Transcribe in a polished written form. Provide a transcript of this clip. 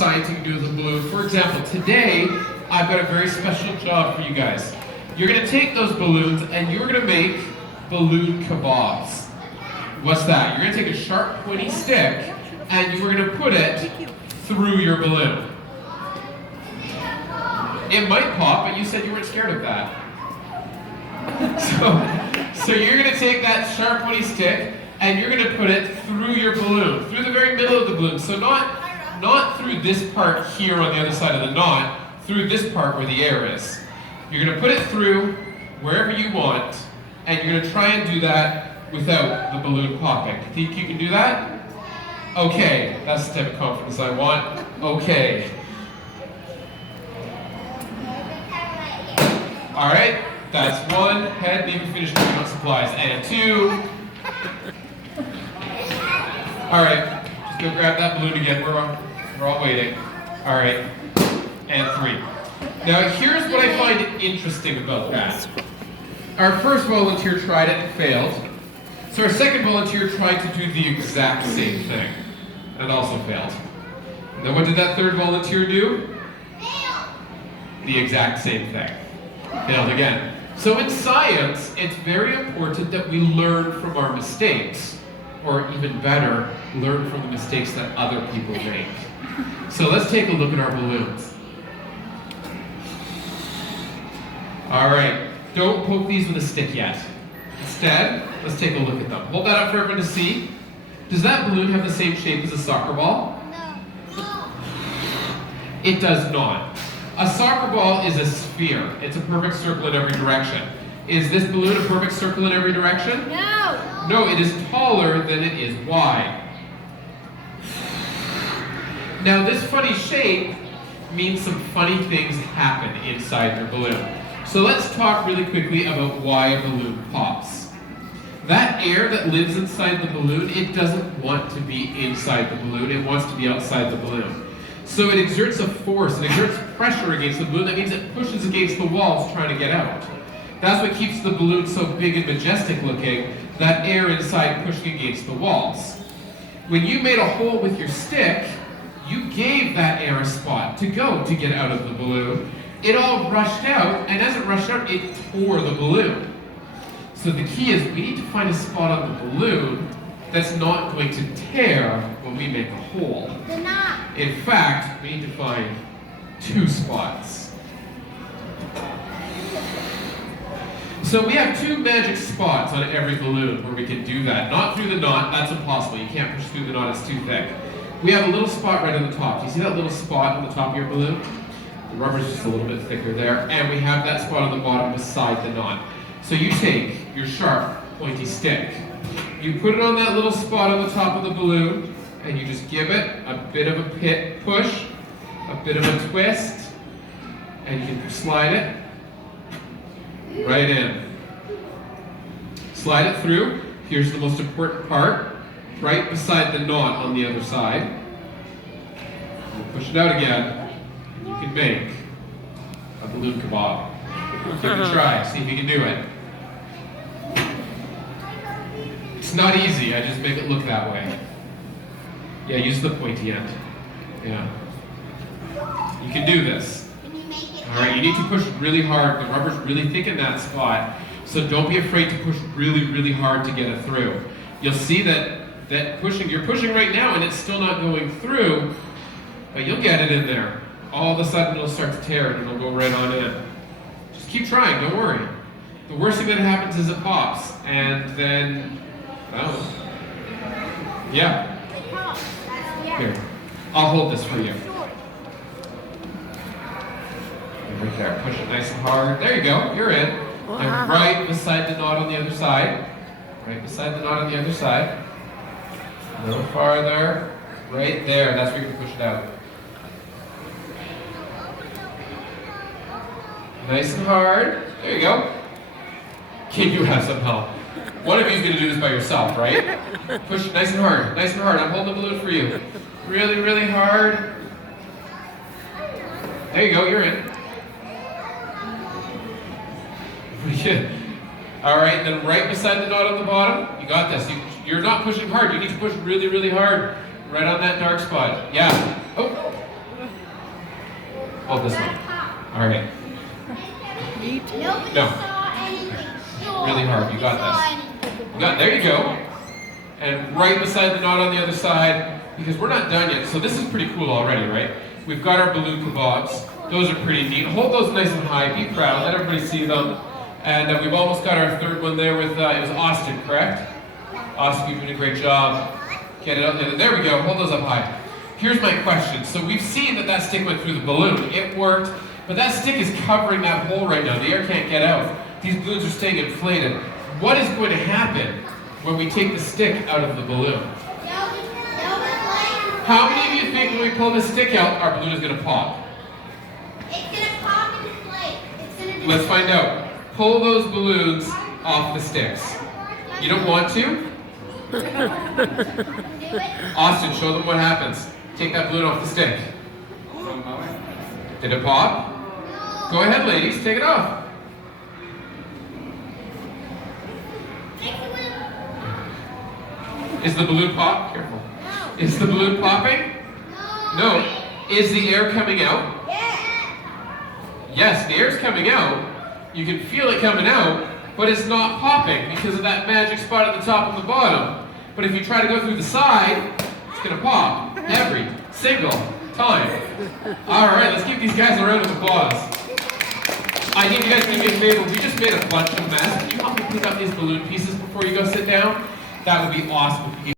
science you can do with a balloon. For example, today I've got a very special job for you guys. You're going to take those balloons and you're going to make balloon kebabs. What's that? You're going to take a sharp, pointy stick and you're going to put it through your balloon. It might pop, but you said you weren't scared of that. So you're going to take that sharp, pointy stick and you're going to put it through your balloon, through the very middle of the balloon. So not through this part here on the other side of the knot, through this part where the air is. You're going to put it through wherever you want, and you're going to try and do that without the balloon popping. Think you can do that? Okay, that's the type of confidence I want. Okay. All right, that's one. Head, didn't even finish putting on supplies. And two. All right, just go grab that balloon again. We're all waiting. All right, and three. Now here's what I find interesting about that. Our first volunteer tried it and failed. So our second volunteer tried to do the exact same thing and also failed. And then what did that third volunteer do? Failed. The exact same thing. Failed again. So in science, it's very important that we learn from our mistakes, or even better, learn from the mistakes that other people make. So let's take a look at our balloons. All right, don't poke these with a stick yet. Instead, let's take a look at them. Hold that up for everyone to see. Does that balloon have the same shape as a soccer ball? No. It does not. A soccer ball is a sphere. It's a perfect circle in every direction. Is this balloon a perfect circle in every direction? No. No, it is taller than it is wide. Now this funny shape means some funny things happen inside your balloon. So let's talk really quickly about why a balloon pops. That air that lives inside the balloon, it doesn't want to be inside the balloon, it wants to be outside the balloon. So it exerts a force, it exerts pressure against the balloon, that means it pushes against the walls trying to get out. That's what keeps the balloon so big and majestic looking, that air inside pushing against the walls. When you made a hole with your stick, you gave that air a spot to go to get out of the balloon. It all rushed out, and as it rushed out, it tore the balloon. So the key is we need to find a spot on the balloon that's not going to tear when we make a hole. They're not. In fact, we need to find two spots. So we have two magic spots on every balloon where we can do that. Not through the knot, that's impossible. You can't push through the knot, it's too thick. We have a little spot right on the top. Do you see that little spot on the top of your balloon? The rubber's just a little bit thicker there. And we have that spot on the bottom beside the knot. So you take your sharp, pointy stick. You put it on that little spot on the top of the balloon, and you just give it a bit of a push, a bit of a twist, and you can slide it right in. Slide it through. Here's the most important part, right beside the knot on the other side. You push it out again. You can make a balloon kebab. Give it a try, see if you can do it. It's not easy, I just make it look that way. Yeah, use the pointy end. Yeah. You can do this. Alright, you need to push really hard. The rubber's really thick in that spot, so don't be afraid to push really, really hard to get it through. You'll see that you're pushing right now and it's still not going through, but you'll get it in there. All of a sudden it'll start to tear and it'll go right on in. Just keep trying, don't worry. The worst thing that happens is it pops, and then, oh, yeah. Here, I'll hold this for you. Right there, push it nice and hard. There you go, you're in. And right beside the knot on the other side. Right beside the knot on the other side. A little farther. Right there, that's where you can push it out. Nice and hard. There you go. Can you have some help? One of you is going to do this by yourself, right? Push it nice and hard. Nice and hard. I'm holding the balloon for you. Really, really hard. There you go. You're in. All right. Then right beside the knot on the bottom, you got this. You're not pushing hard. You need to push really, really hard. Right on that dark spot. Yeah. Oh. Oh, this one. All right. Nobody No. saw anything. Really hard. You got this. There you go. And right beside the knot on the other side, because we're not done yet. So this is pretty cool already, right? We've got our balloon kebabs. Those are pretty neat. Hold those nice and high. Be proud. Let everybody see them. And we've almost got our third one there with, it was Austin, correct? Austin, you're doing a great job. Get it out there. There we go. Hold those up high. Here's my question. So we've seen that that stick went through the balloon. It worked, but that stick is covering that hole right now. The air can't get out. These balloons are staying inflated. What is going to happen when we take the stick out of the balloon? How many of you think when we pull the stick out, our balloon is going to pop? It's gonna pop and inflate. It's gonna Let's find out. Pull those balloons off the sticks. You don't want to? do it. Austin, show them what happens. Take that balloon off the stick. Did it pop? No. Go ahead, ladies. Take it off. Is the balloon pop? Careful. No. Is the balloon popping? No. No. Is the air coming out? Yeah. Yes, the air's coming out. You can feel it coming out, but it's not popping because of that magic spot at the top and the bottom. But if you try to go through the side, it's gonna pop every single time. All right, let's give these guys a round of applause. I need you guys to do me a favor. We just made a bunch of mess. Can you help me pick up these balloon pieces before you go sit down? That would be awesome.